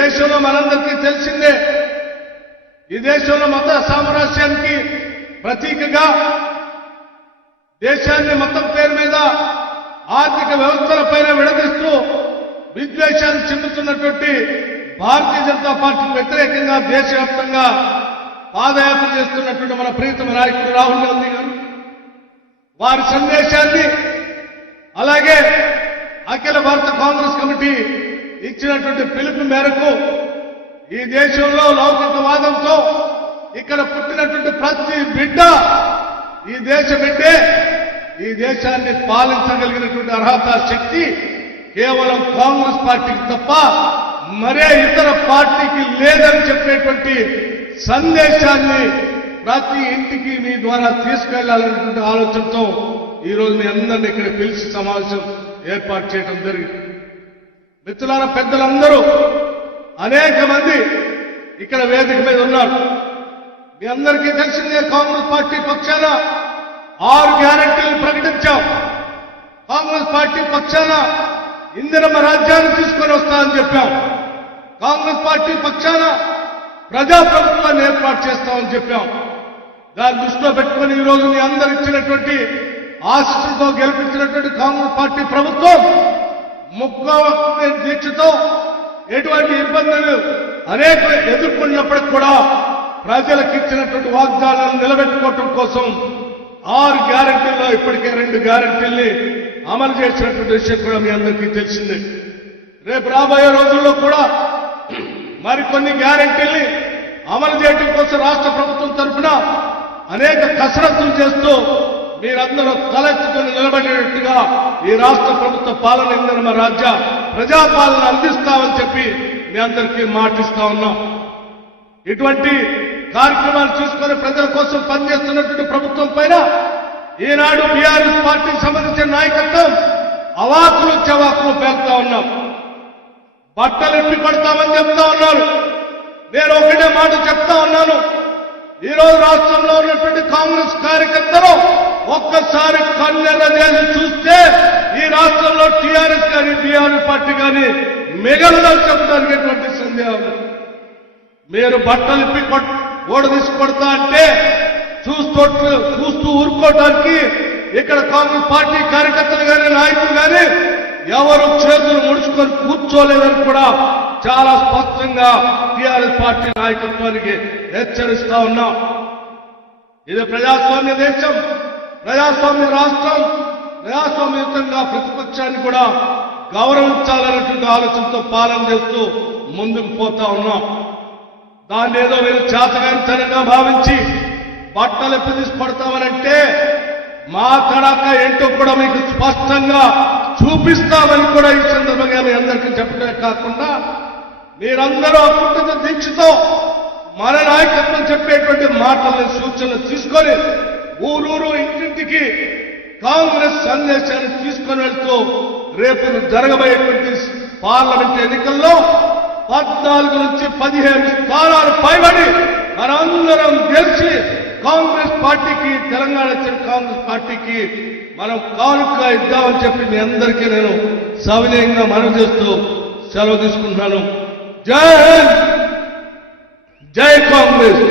దేశంలో మనందరికీ తెలిసిందే, ఈ దేశంలో మత సామ్రాజ్యానికి ప్రతీకగా దేశాన్ని మతం పేరు మీద ఆర్థిక వ్యవస్థలపైన విడదీస్తూ విద్వేషాన్ని చెందుతున్నటువంటి భారతీయ జనతా పార్టీకి వ్యతిరేకంగా దేశవ్యాప్తంగా పాదయాత్ర చేస్తున్నటువంటి మన ప్రియతమ నాయకుడు రాహుల్ గాంధీ గారు వారి సందేశాన్ని, అలాగే అఖిల భారత కాంగ్రెస్ కమిటీ ఇచ్చినటువంటి పిలుపు మేరకు ఈ దేశంలో లౌకికవాదంతో ఇక్కడ పుట్టినటువంటి ప్రతి బిడ్డ ఈ దేశ బిడ్డే, ఈ దేశాన్ని పాలించగలిగినటువంటి అర్హత శక్తి కేవలం కాంగ్రెస్ పార్టీకి తప్ప మరే ఇతర పార్టీకి లేదని చెప్పేటువంటి సందేశాన్ని ప్రతి ఇంటికి మీ ద్వారా తీసుకెళ్లాలనేటువంటి ఆలోచనతో ఈరోజు మీ అందరినీ ఇక్కడ పిలిచి సమావేశం ఏర్పాటు చేయడం జరిగింది. మిత్రులారా, పెద్దలందరూ అనేక మంది ఇక్కడ వేదిక మీద ఉన్నారు. మీ అందరికీ తెలిసిందే, కాంగ్రెస్ పార్టీ పక్షాన 6 గ్యారెంటీలు ప్రకటించాం. కాంగ్రెస్ పార్టీ పక్షాన ఇందిరమ్మ రాజ్యాన్ని తీసుకొని వస్తామని చెప్పాం. కాంగ్రెస్ పార్టీ పక్షాన ప్రజాప్రభుత్వాన్ని ఏర్పాటు చేస్తామని చెప్పాం. దాన్ని దృష్టిలో పెట్టుకుని ఈరోజు మీ అందరు ఇచ్చినటువంటి ఆశతో గెలిపించినటువంటి కాంగ్రెస్ పార్టీ ప్రభుత్వం ముఖ్య దీక్షతో ఎటువంటి ఇబ్బందులు అనేక ఎదుర్కొన్నప్పటికి కూడా ప్రజలకు ఇచ్చినటువంటి వాగ్దానాలను నిలబెట్టుకోవటం కోసం 6 గ్యారెంటీల్లో ఇప్పటికే 2 గ్యారెంటీల్ని అమలు చేసినటువంటి విషయం కూడా మీ అందరికీ తెలిసిందే. రేపు రాబోయే రోజుల్లో కూడా మరికొన్ని గ్యారెంటీల్ని అమలు చేయడం కోసం రాష్ట్ర ప్రభుత్వం తరఫున అనేక కసరత్తులు చేస్తూ మీరందరూ తలెత్తుకుని నిలబడేటట్టుగా ఈ రాష్ట్ర ప్రభుత్వ పాలన ఇందిరమ్మ రాజ్య ప్రజాపాలన అందిస్తామని చెప్పి మీ అందరికీ మాటిస్తా ఉన్నాం. ఇటువంటి కార్యక్రమాలు తీసుకొని ప్రజల కోసం పనిచేస్తున్నటువంటి ప్రభుత్వం పైన ఈనాడు టీఆర్ఎస్ పార్టీకి సంబంధించిన నాయకత్వం అవాకులు చవాకులు పేలుతా ఉన్నాం. బట్టలు ఎత్తి కొడతామని చెప్తా ఉన్నారు. నేను ఒకటే మాట చెప్తా ఉన్నాను, ఈరోజు రాష్ట్రంలో ఉన్నటువంటి కాంగ్రెస్ కార్యకర్తలు ఒక్కసారి కన్నెర చేసి చూస్తే ఈ రాష్ట్రంలో టీఆర్ఎస్ కానీ టీఆర్ఎస్ పార్టీ కానీ మిగలదని చెప్పడానికి ఎటువంటి సందేహం. మీరు బట్టలు ఇప్పి ఓడ తీసుకొడతా అంటే చూస్తూ ఊరుకోవడానికి ఇక్కడ కాంగ్రెస్ పార్టీ కార్యకర్తలు కానీ నాయకులు కానీ ఎవరు చేతులు ముడుచుకొని కూర్చోలేదని కూడా చాలా స్పష్టంగా టీఆర్ఎస్ పార్టీ నాయకత్వానికి హెచ్చరిస్తా ఉన్నాం. ఇది ప్రజాస్వామ్య దేశం, ప్రజాస్వామ్య రాష్ట్రం, ప్రజాస్వామ్యయుతంగా ప్రతిపక్షాన్ని కూడా గౌరవించాలనేటువంటి ఆలోచనతో పాలన చేస్తూ ముందుకు పోతా ఉన్నాం. దాన్ని ఏదో మీరు చేతగానితనంగా భావించి బట్టలు ఎప్పుడు తీసుపడతామనంటే మా కడాక ఏంటో కూడా మీకు స్పష్టంగా చూపిస్తామని కూడా ఈ సందర్భంగా మీ అందరికీ చెప్పడమే కాకుండా మీరందరూ అకుంఠిత దీక్షతో మన నాయకత్వం చెప్పేటువంటి మాటలను సూచనలు తీసుకొని ఊరూరు ఇంటింటికి కాంగ్రెస్ సందేశాన్ని తీసుకొని వెళ్తూ రేపు జరగబోయేటువంటి పార్లమెంట్ ఎన్నికల్లో 14 నుంచి 15 స్థానాలు పైబడి మనందరం గెలిచి కాంగ్రెస్ పార్టీకి, తెలంగాణ కాంగ్రెస్ పార్టీకి మనం కానుక ఇద్దామని చెప్పి మీ అందరికీ నేను సవినయంగా మనవి చేస్తూ సెలవు తీసుకుంటున్నాను. జై హింద్, జై కాంగ్రెస్.